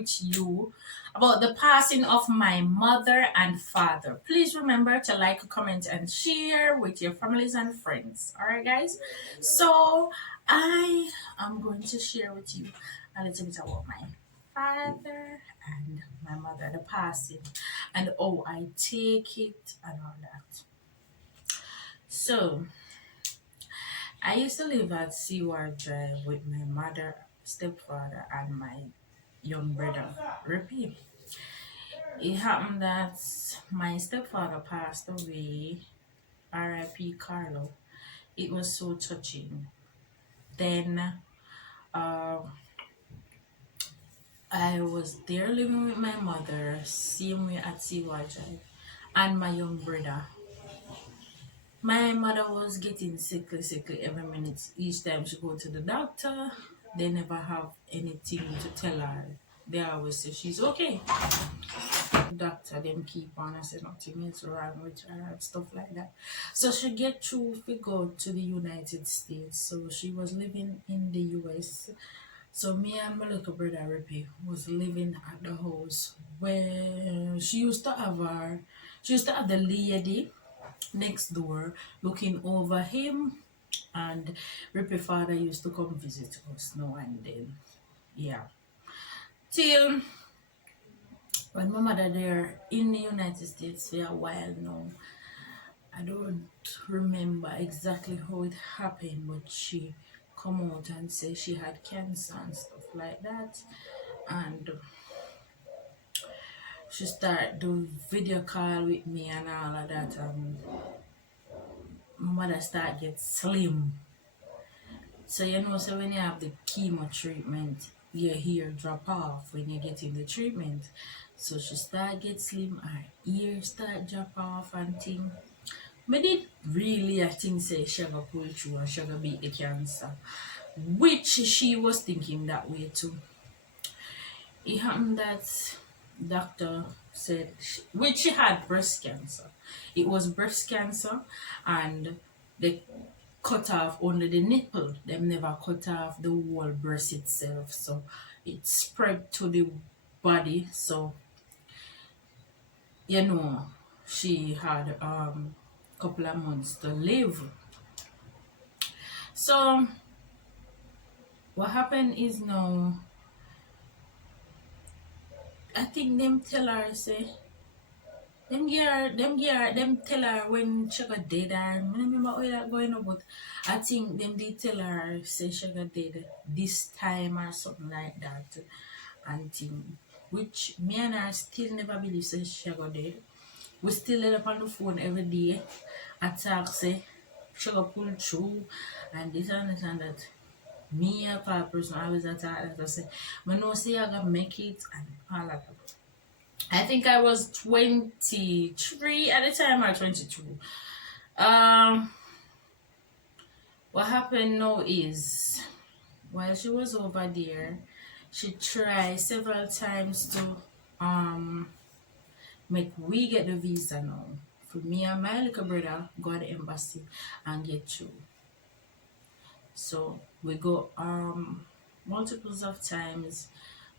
with you about the passing of my mother and father. Please remember to like, comment, and share with your families and friends. All right, guys. So I am going to share with you a little bit about my father and my mother, the passing, and oh, I take it and all that. So I used to live at Seward Drive with my mother, stepfather, and my young brother, Rippy. It happened that my stepfather passed away, R.I.P. Carlo. It was so touching. Then uh, I was there living with my mother, same way at Seward Drive, and my young brother. My mother was getting sickly every minute. Each time she go to the doctor, they never have anything to tell her. They always say she's okay. Doctor them keep on and say nothing is wrong with her and stuff like that. So she get through we go to the United States. So she was living in the US. So me and my little brother Rippy was living at the house where she used to have the lady next door looking over him, and Rippy father used to come visit us now and then. Yeah. Till when my mother there in the United States for a while now. I don't remember exactly how it happened, but she come out and say she had cancer and stuff like that. And she start do video call with me and all of that. My mother start get slim. So so when you have the chemo treatment, your hair drop off when you're getting the treatment. So she start get slim, her ear start drop off and thing. Me did really I think say she gonna pull through and she gonna beat the cancer. Which she was thinking that way too. It happened that doctor said which she had breast cancer. It was breast cancer and they cut off only the nipple. They never cut off the whole breast itself. So it spread to the body. So she had couple of months to live. So what happened is now I think them tell her say them tell her when she got dead or I don't remember how that going on, but I think them they tell her say she got dead this time or something like that and thing. Which me and her still never believe say she got dead. We still let up on the phone every day. I talk say she got pull through and this and this and that. Me a call person always attack that I say, I know say I gotta make it and all that. I think I was 23 at the time or 22. What happened now is while she was over there, she tried several times to make we get the visa now. For me and my little brother go to the embassy and get through. So we go multiples of times,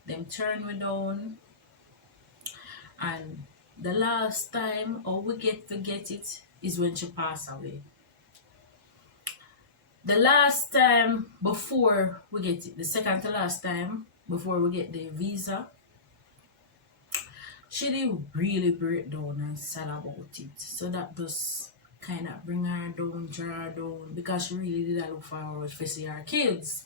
them turn me down, and the last time we get to get it is when she passed away. The last time before we get it, the second to last time before we get the visa, she did really break down and sad about it. So that does kind of bring her down, draw her down, because she really did look forward to see her kids.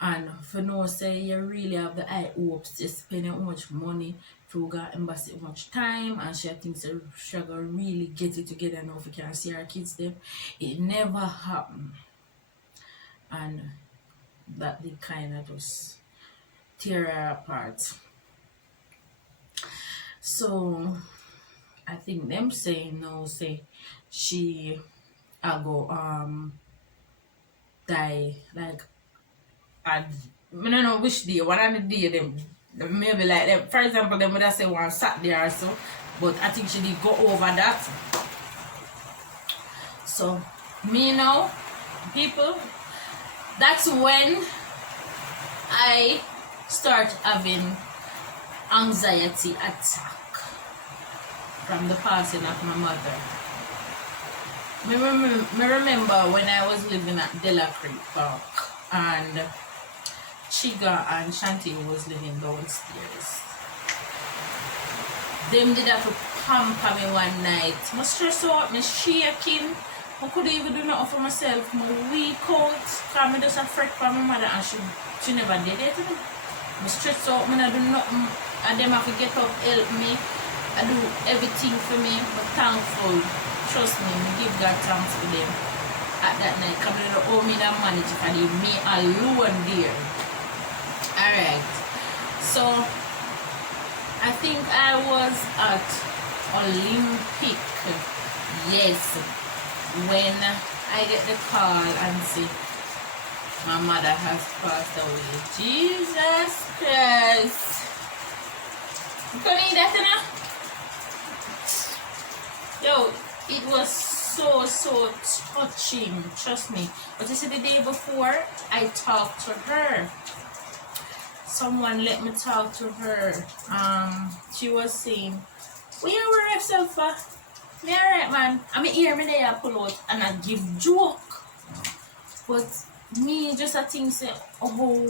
And for no say you really have the high hopes to spend how much money to go embassy much time, and she thinks she gonna really get it together now if we can see her kids them. It never happened. And that did kind of just tear her apart. So I think them saying no say she go die like I don't know which day, one of the day them maybe like them, for example them would have say one Saturday or so, but I think she did go over that. So me now people, that's when I start having anxiety attack from the passing of my mother. Me remember when I was living at Della Creek Park and Chiga and Shanti was living downstairs. Them did have to pamper me one night. I stress out, me shaking. I couldn't even do nothing for myself. I weak out. Because I just a fret for my mother and she never did it. I stress out, I do nothing. And them have to get up, help me. I do everything for me. But thankful. Trust me, I give God thanks for them. At that night, because they don't owe me that money to leave me alone there. Alright. So, I think I was at Olympic. Yes. When I get the call and say my mother has passed away. Jesus Christ. You can eat that now? Yo, it was so touching. Trust me. But you see, the day before I talked to her. Someone let me talk to her. She was saying, "Where you worry yourself for? Me alright, man. I mean, hear me there pull out and I give joke. But me just a think say, oh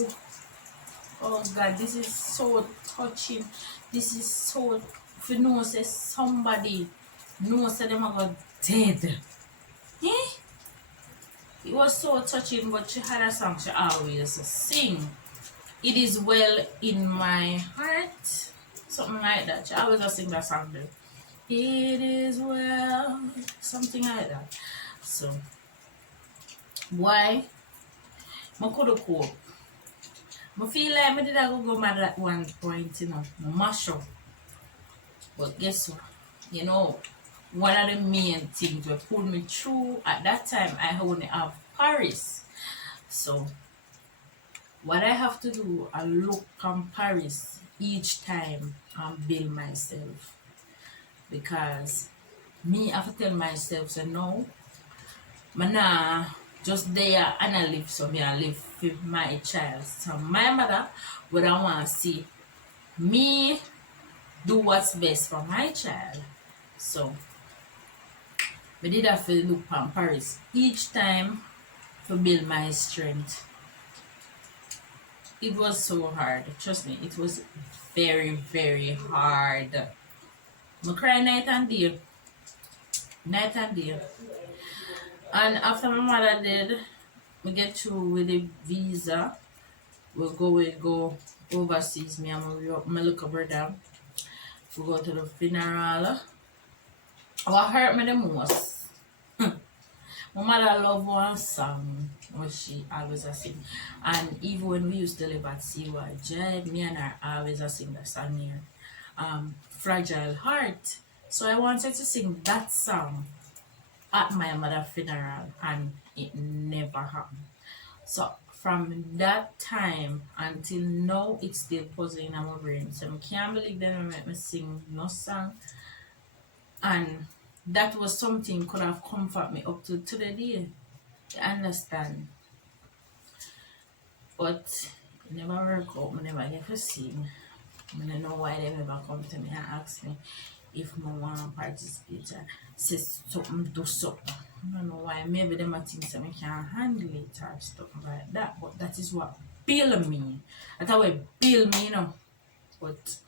God, this is so touching. This is so, if you know say somebody knows that them are got dead. Yeah? It was so touching, but she had a song she always sing. It is well in my heart. Something like that. She always sing that song there. It is well, something like that. So, why? I could have cope. I feel like I did go mad at one point, you know, mash up. But guess what? You know, one of the main things that pulled me through at that time, I only have Paris. So, what I have to do, I look from Paris each time and build myself. Because me have to tell myself, so no, I'm not just there and I live, so me I live with my child. So my mother would want to see me do what's best for my child. So we did have to look from Paris each time to build my strength. It was so hard. Trust me, it was very hard. I cry night and day. Night and day. And after my mother did, we get through with the visa. We go overseas. Me and my little brother. We go to the funeral. What hurt me the most? My mother loved one song which she always a sing. And even when we used to live at CY, me and her always a sing the song here. Fragile Heart. So I wanted to sing that song at my mother's funeral and it never happened. So from that time until now, it's still puzzling in my brain. So I can't believe them make me sing no song. And that was something could have comforted me up to the day. You understand? But it never worked out. I never get to sing. I don't know why they never come to me and ask me if I want to participate or say something, do something. I don't know why. Maybe they might think I can't handle it or stuff like that. But that is what build me. That's how it build me, you know. But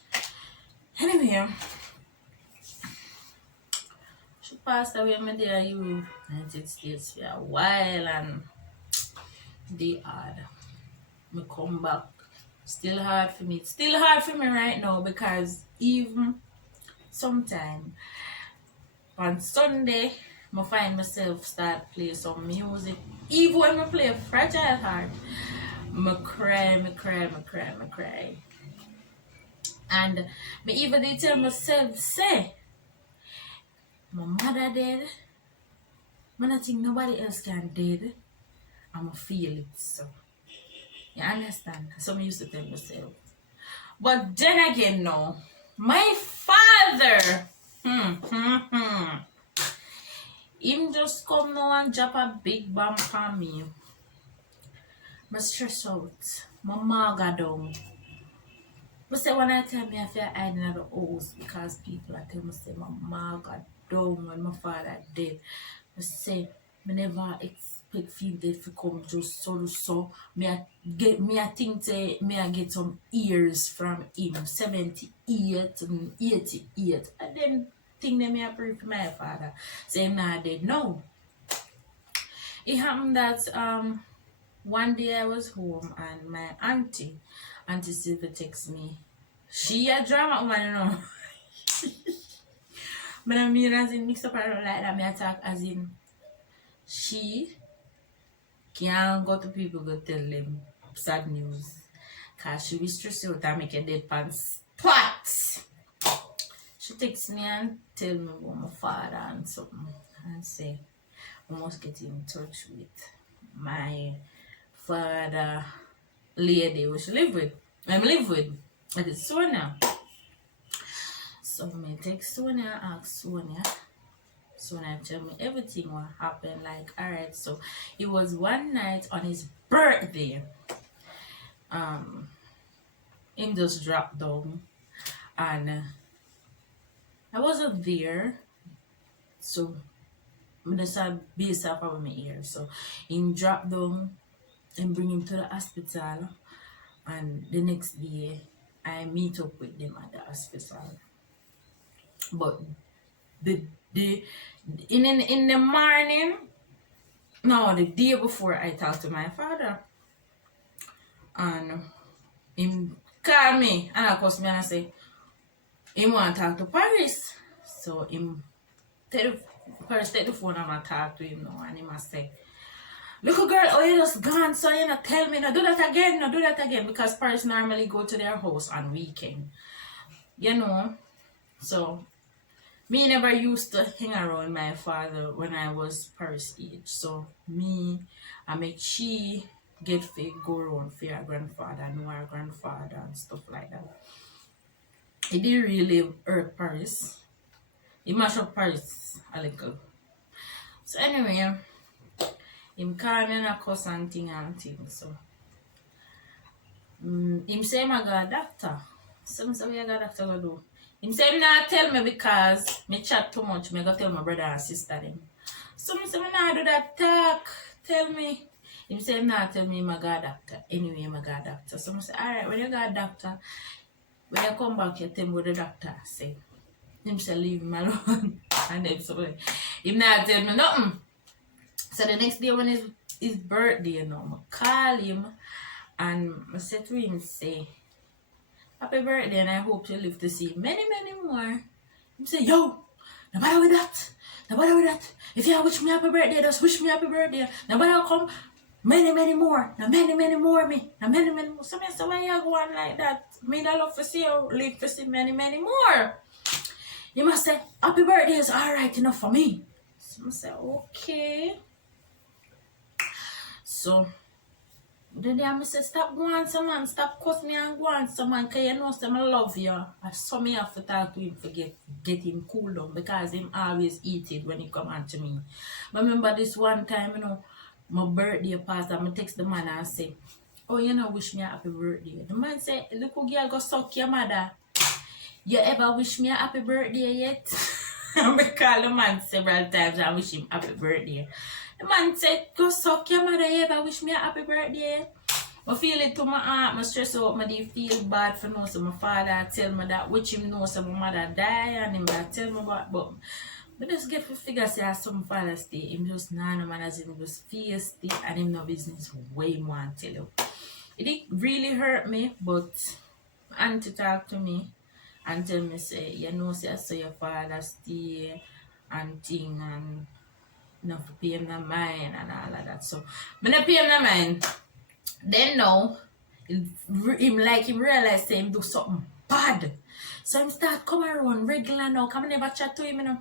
anyway, she passed away in the United States for a while and they hard. I come back. Still hard for me. It's still hard for me right now because even sometime on Sunday, I find myself start play some music. Even when I play Fragile Heart, I cry. And me even they tell myself, say, my mother dead. I don't think nobody else can dead. I'ma feel it so. You understand? So I used to tell myself. But then again, no. My father, him just come now and drop a big bomb on me. I stress out. My maga down. But say when I tell me I feel hiding at the house because people are telling me say my mom got down when my father dead. I say me never expect feel dead to come just so me I think say me I get some ears from him 78 and 88. I didn't think that me I pray for my father. Say nah dead. No. It happened that one day I was home and my auntie Sylvia text me. She a drama woman, you know. But I mean as in mix up around like that, me attack as in she can't go to people go tell them sad news. Cause she be stressed out and make a dead pants splat. She text me and tell me about my father and something and say I must get in touch with my father lady who she live with. I'm live with. It is Sonia. So me text Sonia, ask Sonia. Sonia tell me everything what happened. Like, alright, so it was one night on his birthday. Him just dropped down and I wasn't there. So I just had bass up over my ear. So him dropped down and bring him to the hospital, and the next day I meet up with them at the hospital. But the in the morning, no, the day before I talked to my father, and him call me and of course me and I say him want to talk to Paris. So him Paris take the phone and I talk to him now and he must say, "Look girl, oh you just gone, so you not tell me no do that again, no do that again," because Paris normally go to their house on weekend. You know. So me never used to hang around my father when I was Paris age. So me I make she get fit go around for her grandfather, know her grandfather and stuff like that. It didn't really hurt Paris. It mashed up Paris a little. So anyway, him call me and a cuss and thing. So him say I got a doctor. So I say we got a doctor go do. Him say him not tell me because me chat too much. Me go tell my brother and sister them. So I say me not do that talk. Tell me. Him say him not tell me I got a doctor. Anyway, I got a doctor. So I say alright, when you got a doctor, when you come back you tell me what the doctor say. Him say leave him alone. And then so him not tell me nothing. So the next day when his birthday, you know, I call him and I said to him, say, "Happy birthday and I hope you live to see many, many more." He say, "Yo, no matter with that. No matter with that. If you wish me happy birthday, just wish me happy birthday. No matter come many, many more. No many, many more me. No many, many more." So I say, why you go on like that? Me I love to see you live to see many, many more. You must say, happy birthday is alright enough for me. So I say, okay. So then I say, stop going some man, stop cuss me and go on some man, cause you know some I love you. I saw me have to talk to him for get him cool down because him always eat it when he come on to me. But remember this one time, you know, my birthday passed and I text the man and say, "Oh, you know, wish me a happy birthday." The man say, "Look who girl go suck your mother. You ever wish me a happy birthday yet?" I call the man several times and wish him happy birthday. The man said, "Go suck your mother, you ever wish me a happy birthday?" I feel it to my heart, I stress out, I feel bad for no, so my father tell me that which him know so my mother die and him that tell me about, but I just get to figure say some father stay, him just nah no man as him just feel stay and him no business way more and tell you. It did really hurt me, but my auntie talk to me and tell me say, you know say I saw your father stay and thing and you know, for pay him the mind and all of that. So I don't pay him the mind. Then now, him realize say him do something bad. So him start coming around regular now. Come never chat to him, you know.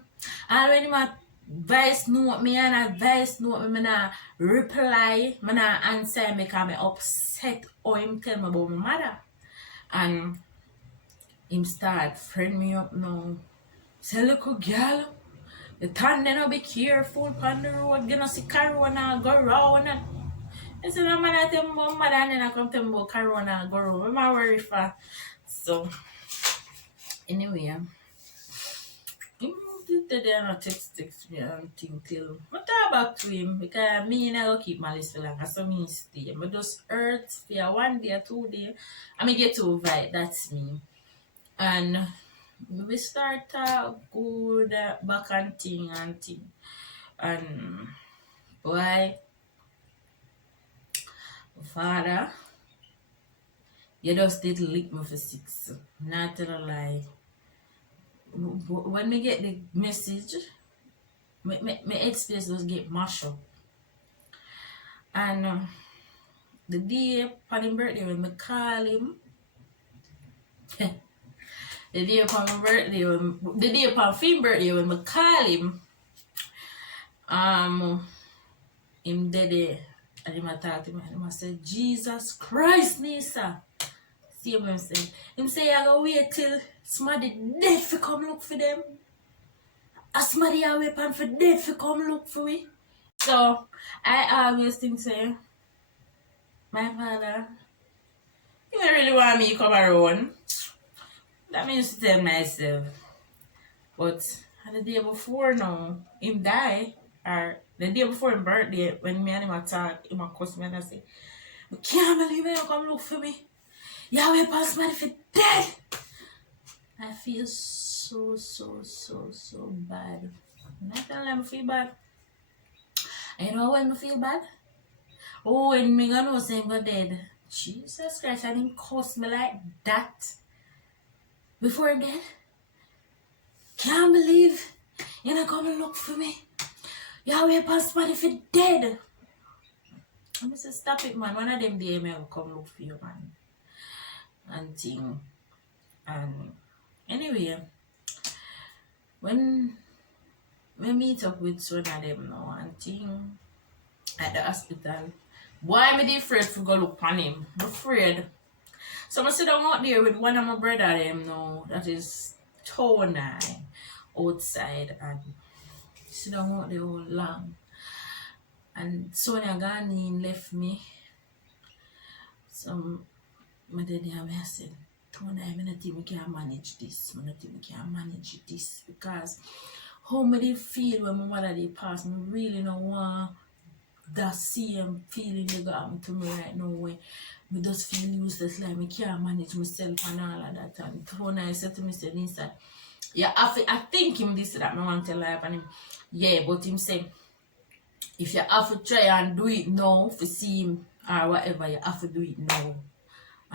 And when him a voice note me and a voice note me, I not reply, I not answer me because I upset or him tell me about my mother. And him start friend me up now. Say, "Look, girl, the turn then be careful on the road, you know, see corona go round." I said, "No man, I tell me about mother and then I come tell me about corona go round. I'm not worried for." So anyway, they are not text me and think till I talk back to him because me never keep my list for long. So me stay. I just hurt for 1 day, 2 day. I mean get over it. That's me. And we start good back and thing and thing. And boy, father, you just did lick me for 6. Not to lie. When me get the message, my headspace just get mashed up. And the day for his birthday when me call him, the day for my birthday the day for his birthday when me call him, him dead there. And him a talk to me and him a say, Jesus Christ, Nisa. See what him say? Him say, I go wait till somebody dead for come look for them. As somebody a weapon for dead for come look for me. So, I always think, say, my father, you don't really want me to come around. That means to tell myself. But the day before now, him die, or the day before his birthday, when me and him talk, him a cuss me and I say, I can't believe you come look for me. You weapon somebody for dead. I feel so bad. Not gonna let me feel bad. And you know when I feel bad? Oh, when me gonna know say I'm dead. Jesus Christ, I didn't curse me like that before I'm dead. Can't believe you not come look for me. You weapon somebody for dead. I say stop it, man. One of them day me will come look for you, man. And thing. And anyway, when we meet up with one of them now and thing at the hospital, why me afraid to go look on him? I'm afraid. So I sit down out there with one of my brother them now that is Tony outside and sit down out there all long. And Sonia gone in left me. So my daddy and I said, Tony, I don't think we can manage this. I don't think we can manage this because how me dey feel when my mother dey pass, me really don't want that same feeling they got me to me right now where me just feel useless, like me can't manage myself and all of that. And Tony I said to me, said inside, yeah, I think him this that me want to life and him, yeah, but him say, if you have to try and do it now for see him or whatever, you have to do it now.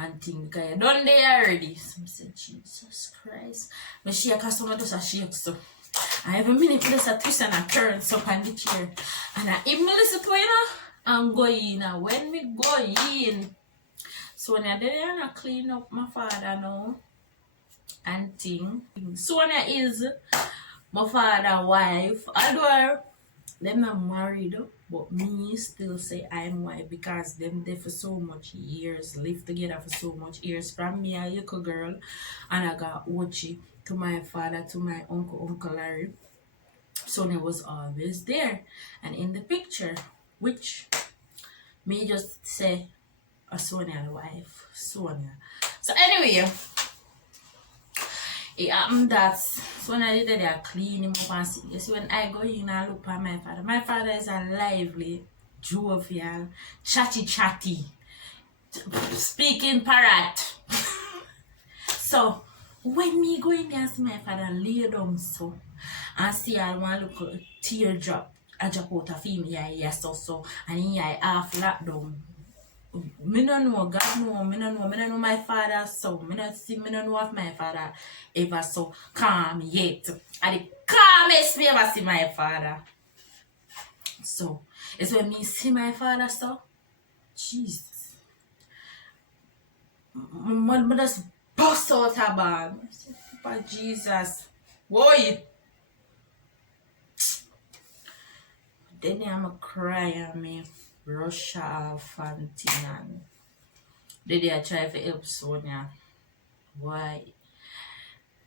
And think because you done there already. So I said, Jesus Christ. But she a customer does a shake so. I have a minute for this a twist and a turn so on the chair. And I even listen to it and go in. And when me go in, so when I did it and I clean up my father now and thing. So when I is my father's wife, although them not married, but me still say I'm wife because them there for so much years, live together for so much years. From me a little girl and I got Ochi to my father, to my Uncle Larry. Sonia was always there. And in the picture, which me just say a Sonia wife, Sonia. So anyway, it happened that so when I did that, I clean him up and see. You see, when I go in and look at my father is a lively, jovial, chatty, speaking parrot. So when me go in there and see my father lay down so and see I want look teardrop, I drop out of him, yeah, so, and he half flat down. Me don't know, God know, me don't know my father so, me don't know if my father ever so calm yet. And the calmest me ever see my father. So, it's when me see my father so, Jesus. Me just bust out a ball. I said, Papa Jesus, boy. Then I'm a cry and me rush off and thing and then I try to help Sonia. Why?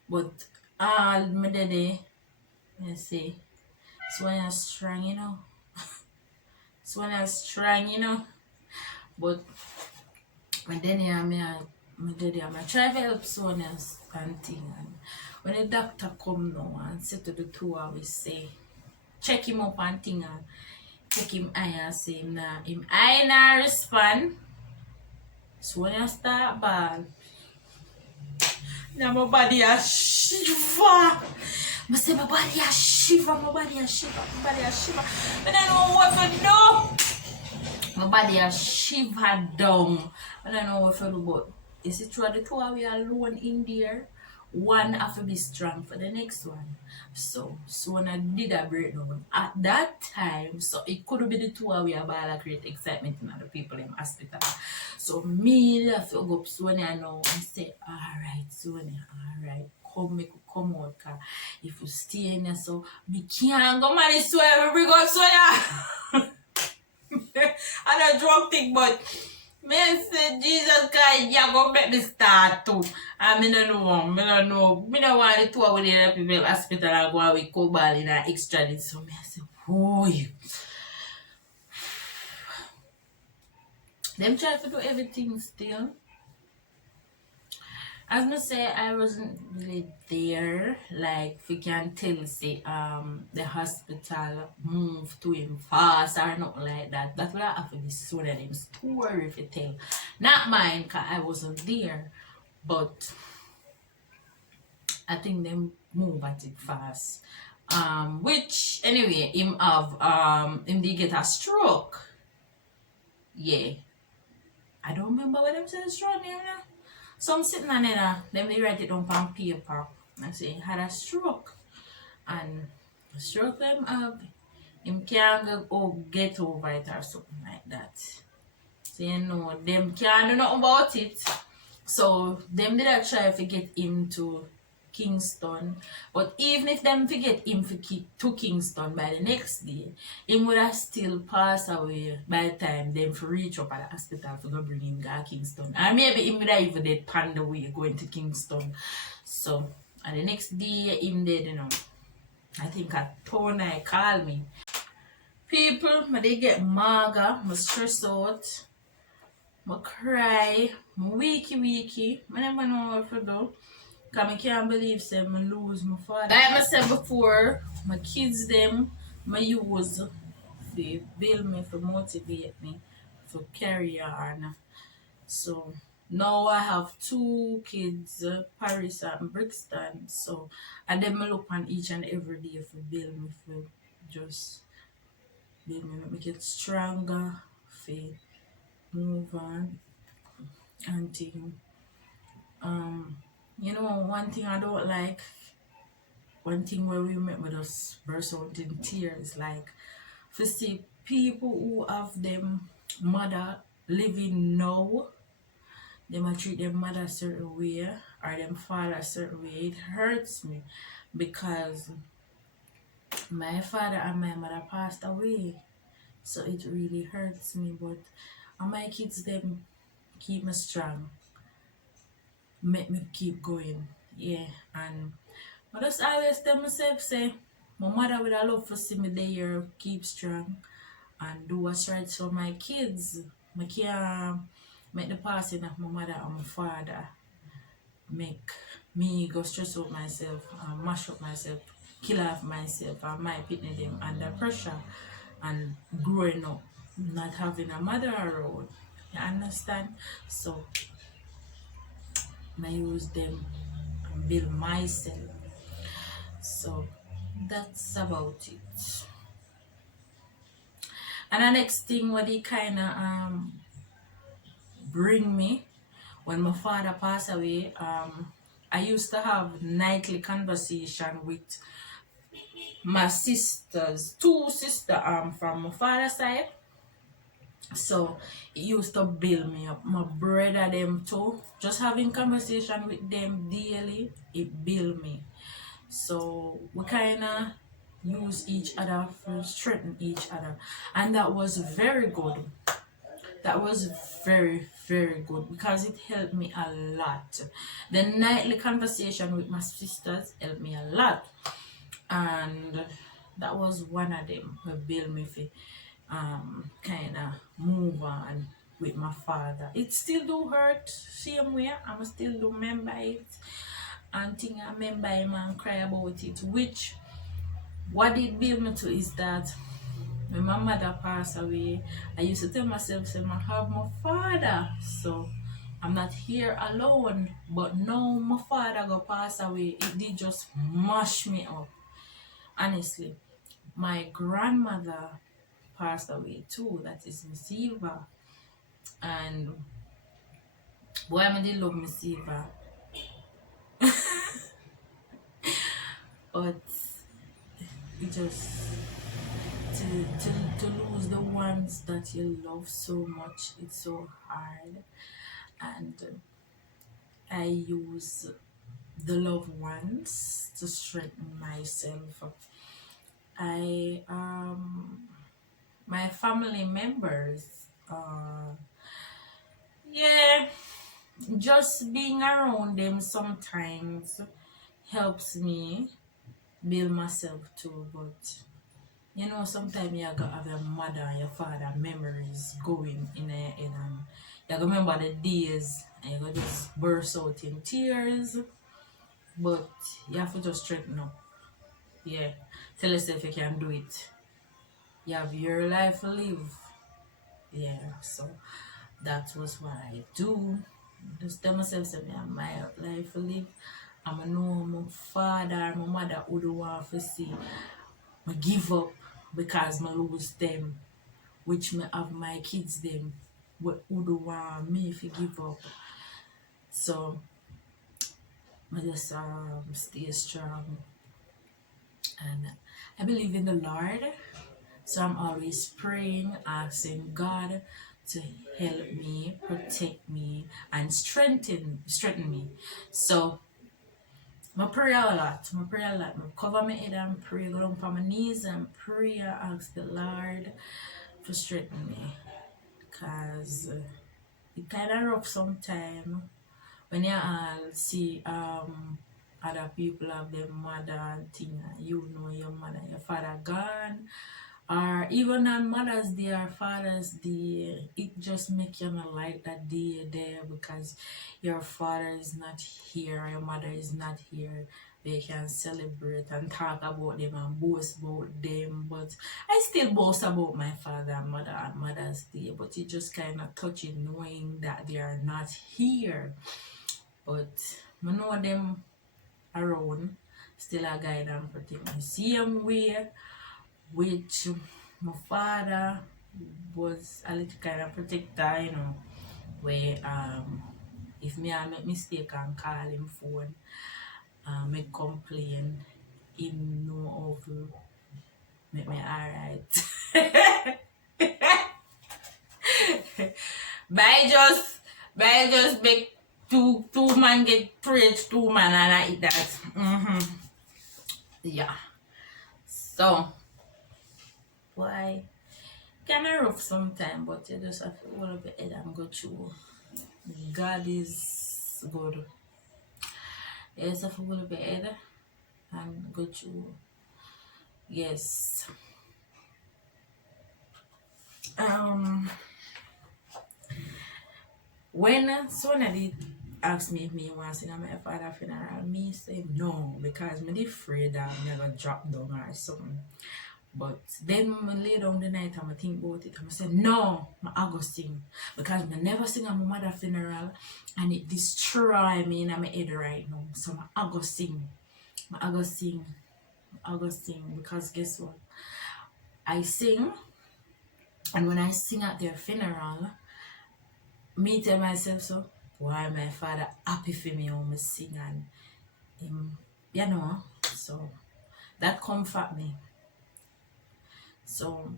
But all me daddy, I say, Sonia strong, you know. Sonia strong, you know. But my daddy and my daddy, I'm try to help Sonia and thing. And when the doctor come now and say to the two, I will say, check him up and thing and check him eye and say him nah, him eye nah respond. Sonia start ball. Now my body a shiver. I say my body a shiver, my body a shiver, my body a shiver. But I don't know what to do. My body a shiver down. I don't know what to do, but is it true the two are we alone in there? One have to be strong for the next one. So when I did a breakdown at that time, so it could be the two are we about to create excitement in the people in the hospital. So me have to go up Sonia now and say, alright, Sonia, alright, come out, cause if you stay in there, so we can't go man, it's where we go Sonia. I don't drunk thing, but man say Jesus Christ, you go make me start too. And I don't know. I don't want the two of the people in the hospital and go and we go ball in an extra need. So I say, boy. Them try to do everything still. As I say, I wasn't really there. Like we can tell, say, the hospital moved to him fast or nothing like that. That will have to be so that him story if you tell. Not mine, cause I wasn't there. But I think them move at it fast. Which anyway, him did get a stroke. Yeah. I don't remember what them said stroke name now. So I'm sitting on there, them they write it down on paper. I say he had a stroke. And the stroke them up, him can't get over it or something like that. So you know, them can't do nothing about it. So them did I try to get him to Kingston. But even if them forget him to Kingston by the next day, he would have still passed away by the time them for reach up at the hospital to go bring him to Kingston. And maybe he would have even dead pan the way going to Kingston. So and the next day him dead, you know. I think a Tony called me. People, they get maga, I stress out, I cry, I weaky. I never know what to do. Because I can't believe I lose my father. Like I said before, my kids them, I use to build me, to motivate me, to carry on. So now I have two kids, Paris and Brixton. So and then I look on each and every day for build me, for just build me, make it stronger, for move on and thing. You know, one thing I don't like, one thing where we make with us burst out in tears, like to see people who have them mother living now, they might treat their mother a certain way or them father a certain way. It hurts me because my father and my mother passed away. So it really hurts me, but my kids them keep me strong, make me keep going. Yeah, and I just always tell myself, say, my mother would have loved to see me there, keep strong, and do what's right for my kids. I can't make the passing of my mother and my father make me go stress out myself, mash up myself, kill off myself, and my putting them under pressure and growing up, not having a mother around. You understand? So, I use them and build myself. So that's about it. And the next thing what they kinda bring me when my father passed away, I used to have nightly conversation with my sisters, two sisters from my father's side. So it used to build me up. My brother them too. Just having conversation with them daily, it build me. So we kinda use each other to strengthen each other. And that was very good. That was very, very good because it helped me a lot. The nightly conversation with my sisters helped me a lot. And that was one of them who built me for kind of move on with my father. It still do hurt same way. I'm still do remember it and think I remember him and cry about it. Which what it build me to is that when my mother passed away, I used to tell myself, say, I have my father, so I'm not here alone. But now my father got pass away, it did just mash me up. Honestly, my grandmother passed away too. That is Miss Eva, and boy, I did love Miss Eva, but it just to lose the ones that you love so much, it's so hard. And I use the loved ones to strengthen myself. I my family members, yeah, just being around them sometimes helps me build myself too. But you know, sometimes you gotta have your mother and your father memories going in your head, and you gotta remember the days and you gotta just burst out in tears. But you have to just straighten up. Yeah. Tell yourself you can do it. You have your life to live. Yeah. So that was what I do. Just tell myself something, I have my life to live. I'm a know my father, my mother who don't want to see me give up because I lose them, which me have my kids them who don't want me if you give up. So I just stay strong, and I believe in the Lord. So I'm always praying, asking God to help me, protect me, and strengthen me. So I pray a lot. I pray a lot. I cover my head and pray, go down on my knees and pray and ask the Lord to strengthen me. Cause it kinda rough sometimes when you all see other people have their mother and thing, and you know your mother, your father gone, or even on Mother's Day or Father's Day, it just make you not like that day there because your father is not here, your mother is not here. They can celebrate and talk about them and boast about them. But I still boast about my father and mother on Mother's Day. But it just kind of touching knowing that they are not here. But I know them around, still a guide and protect me. Same way which my father was a little kind of protector, you know, where if me I make mistake and call him phone, make complain, him know how to make me alright. by just make two man get preach, two man and I eat that. Yeah. So why kind of rough sometimes, but you just have to hold up your head and go through. God is good. You just have to hold up your head and go through. Yes. When somebody asked me if me want to sing at my father's funeral, me say no because me afraid that I'm gonna drop down or something. But then when I lay down the night and I think about it, I say no, I go sing. Because I never sing at my mother's funeral and it destroy me in my head right now. So I go sing. I go sing. I go sing because guess what? I sing, and when I sing at their funeral, me tell myself so, why my father happy for me when I sing and him, you know, so that comfort me. So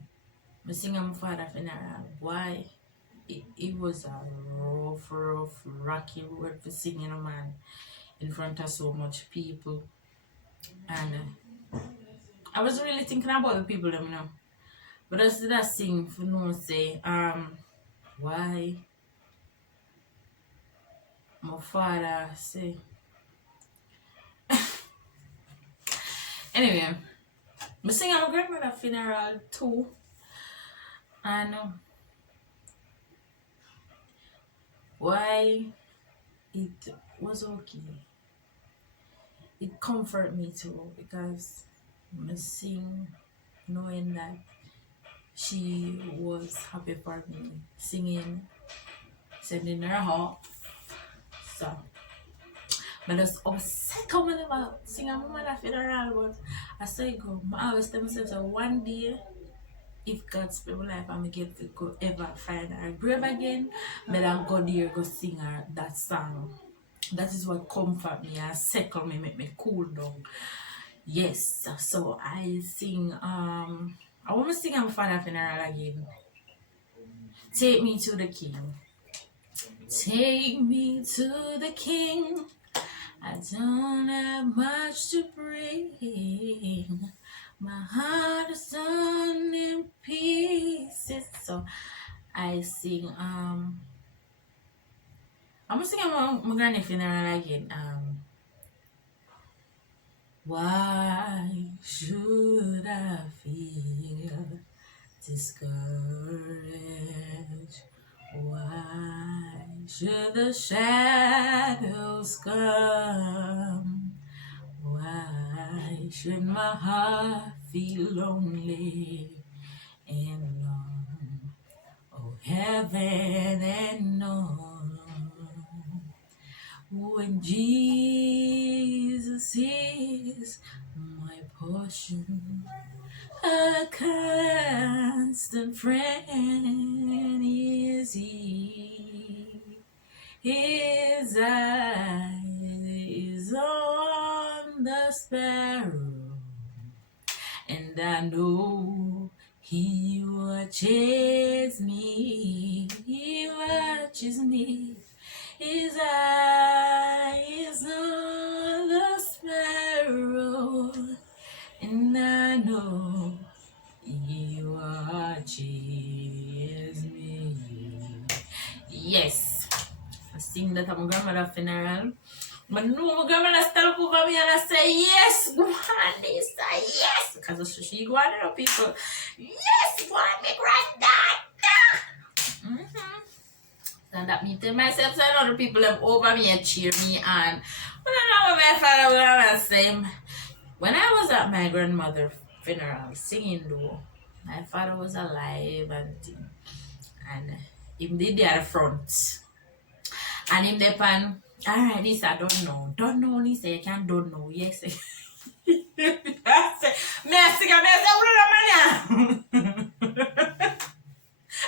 I sing at my father's funeral. Why? It was a rough, rocky road for singing, man, in front of so much people. And I was really thinking about the people, you know. But I still that sing for no say, why my father say. Anyway, I sing at my grandmother's funeral too. And why it was okay. It comfort me too because I sing knowing that she was happy for me, singing, sending her off. So, but just upset coming about sing a mother funeral, but I say go. I always tell myself so one day, if God's people life and me get to go ever find her grave again, but I'll go there go sing her that song. That is what comfort me and settle me, make me cool down. Yes, so I sing I want to sing my father funeral again. Take me to the king. Take me to the king. I don't have much to bring. My heart is torn in pieces. So I sing I'm gonna sing my granny funeral again. Why should I feel discouraged? Why should the shadows come? Why should my heart feel lonely and long? Oh, heaven and all. When Jesus is my portion, a constant friend is he. His eyes on the sparrow, and I know he watches me. He watches me. His eyes on the sparrow, and I know he watches me. Yes, I sing that at my grandmother's funeral. But no, my grandmother stand up over me and I say, yes, go on this, yes. Because she go on the people, yes, go on, me granddad. And that me tell myself, so other people have over me and cheer me on. But I know what my father will say. When I was at my grandmother's funeral singing though, my father was alive and thing. And him did there at the front. And him there pan, alright, this I don't know. Don't know, he say, you can don't know. Yes. I say, me I sing, me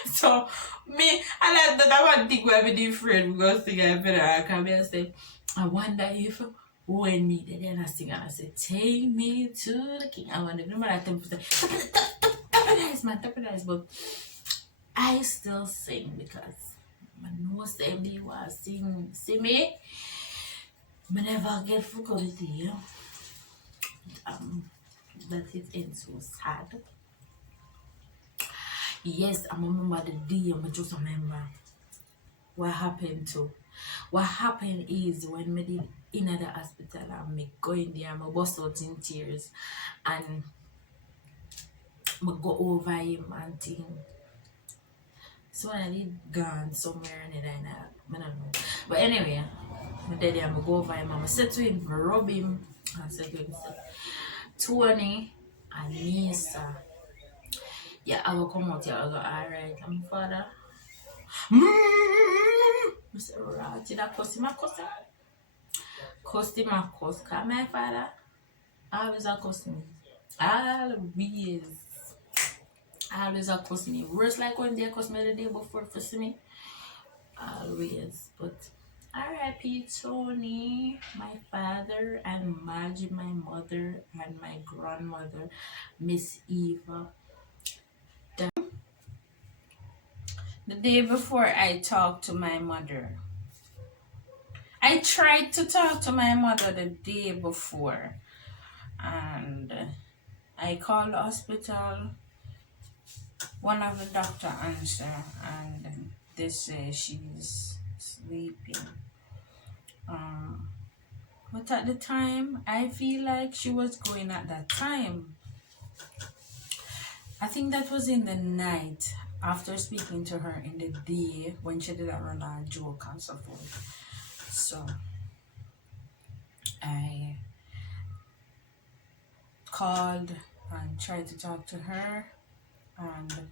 so me, I like that I want to think we're different because sing a funeral. I come here and say, I wonder if when me then I sing and I say, take me to the king. I want to remember that time to say, tap it nice, but I still sing because I know somebody was sing, see me. I never get forgotten here. That it ends so sad. Yes, I remember the day. I just remember what happened to. What happened is when me did in the hospital and me go in there, I bust out in tears and I go over him and thing. So when I did gone somewhere and then I don't know. But anyway, my daddy I go over him and I said to him, I rub him and said to him, Tony and Nisa. Yeah, I will come out here, I go, alright, I'm father. I said, right, did I cuss him? I cuss him. Cuss him, I cuss. Cause my father always a cuss me. Always a cuss me. Worse like when they cuss me the day before for see me. Always. But R.I.P. Tony, my father, and Margie, my mother, and my grandmother, Miss Eva. The day before I talked to my mother. I tried to talk to my mother the day before and I called the hospital. One of the doctor answered and they say she's sleeping. But at the time, I feel like she was going at that time. I think that was in the night after speaking to her in the day when she didn't run a joke and so forth. So I called and tried to talk to her, and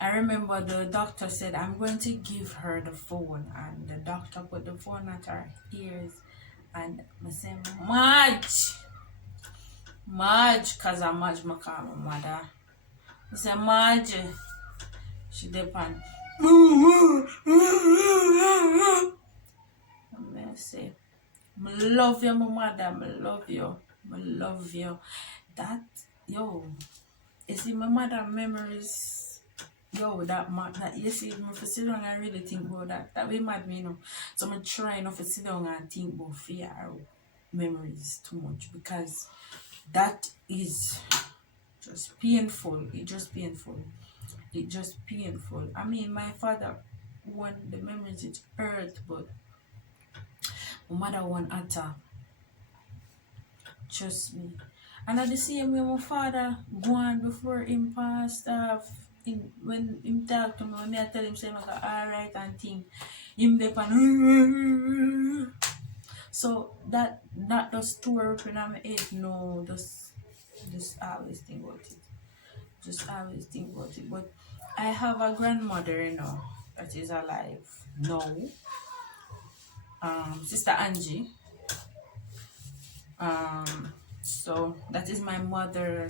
I remember the doctor said, I'm going to give her the phone, and the doctor put the phone at her ears, and I said, Marge, cause I'm Marge, my call my mother. I said, Marge, she depend. I say, I love you, my mother, I love you, I love you. That, yo, you see, my mother memories, yo, that you see, if I sit down and really think about that be mad me, you know. So I'm trying not to sit down and think about fear memories too much, because that is just painful. It just painful. It just painful. I mean, my father won the memories, it hurt, but my mother won attack. Trust me. And at the same way, my father go on before him passed off. When him talk to me, when I tell him say I go alright and thing, him dey pan. So that just store up in my head. No, just always think about it. Just always think about it. But I have a grandmother, you know, that is alive now. Sister Angie. So that is my mother.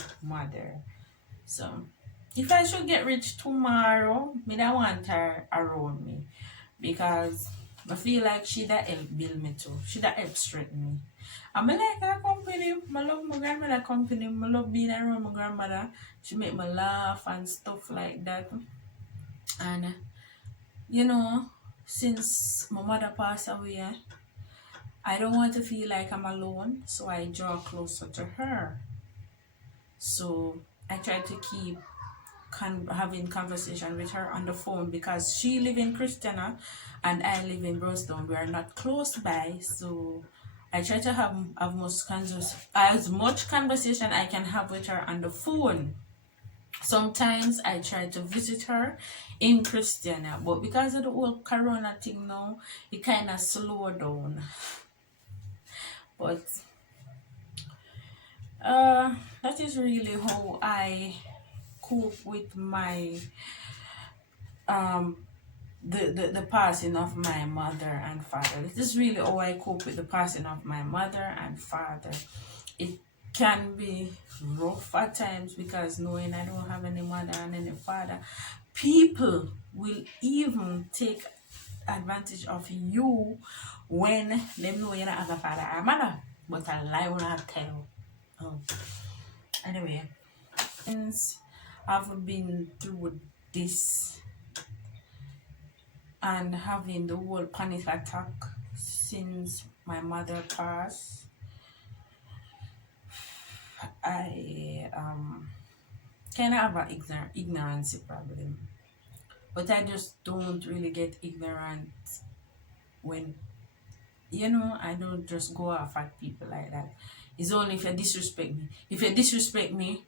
So if I should get rich tomorrow, me don't want her around me, because I feel like she that help build me too. She that help strengthen me. I like her company. I love my grandmother company. I love being around my grandmother. She make me laugh and stuff like that. And you know, since my mother passed away, I don't want to feel like I'm alone, so I draw closer to her. So I try to keep having conversation with her on the phone, because she live in Christiana and I live in Brownstown. We are not close by, so I try to have as much conversation I can have with her on the phone. Sometimes I try to visit her in Christiana, but because of the whole corona thing now, it kind of slowed down. But that is really how I cope with my the passing of my mother and father. This is really how I cope with the passing of my mother and father. It can be rough at times, because knowing I don't have any mother and any father, people will even take advantage of you when they know you don't have a father or mother, but a lie will not tell. Anyway, since I've been through this and having the whole panic attack since my mother passed, I kind of have an ignorance problem. But I just don't really get ignorant when, you know, I don't just go off at people like that. It's only if you disrespect me. If you disrespect me,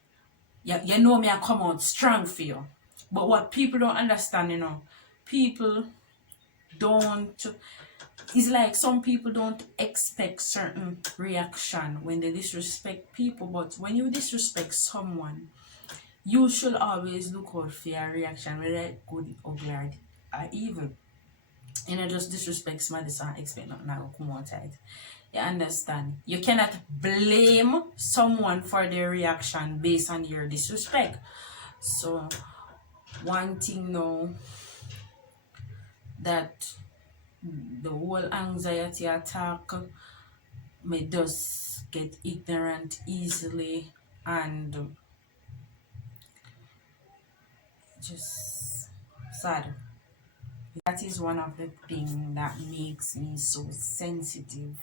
you know me, I come out strong for you. But what people don't understand, you know, people don't, it's like some people don't expect certain reaction when they disrespect people, but when you disrespect someone, you should always look out for your reaction, whether good, ugly, or evil. You know, just disrespect somebody and expect nothing to come outside. You understand? You cannot blame someone for their reaction based on your disrespect. So one thing now, that the whole anxiety attack, may just get ignorant easily, and just sad. That is one of the things that makes me so sensitive.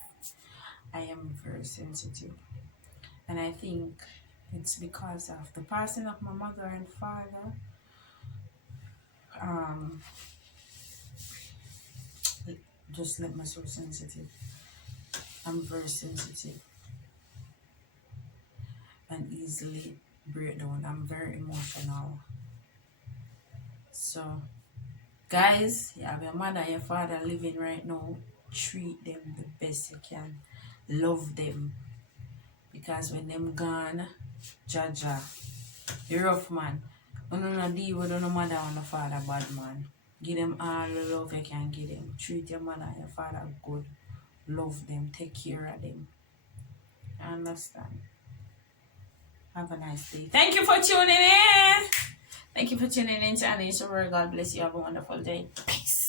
I am very sensitive, and I think it's because of the passing of my mother and father. Just let me so sensitive. I'm very sensitive and easily break down. I'm very emotional. So, guys, you have your mother and your father living right now. Treat them the best you can. Love them. Because when them gone, Jaja, the rough man. When you not deal with no mother and no father bad man. Give them all the love you can give them. Treat your mother and your father good. Love them. Take care of them. Understand? Have a nice day. Thank you for tuning in. Thank you for tuning in to Anisha World. God bless you. Have a wonderful day. Peace.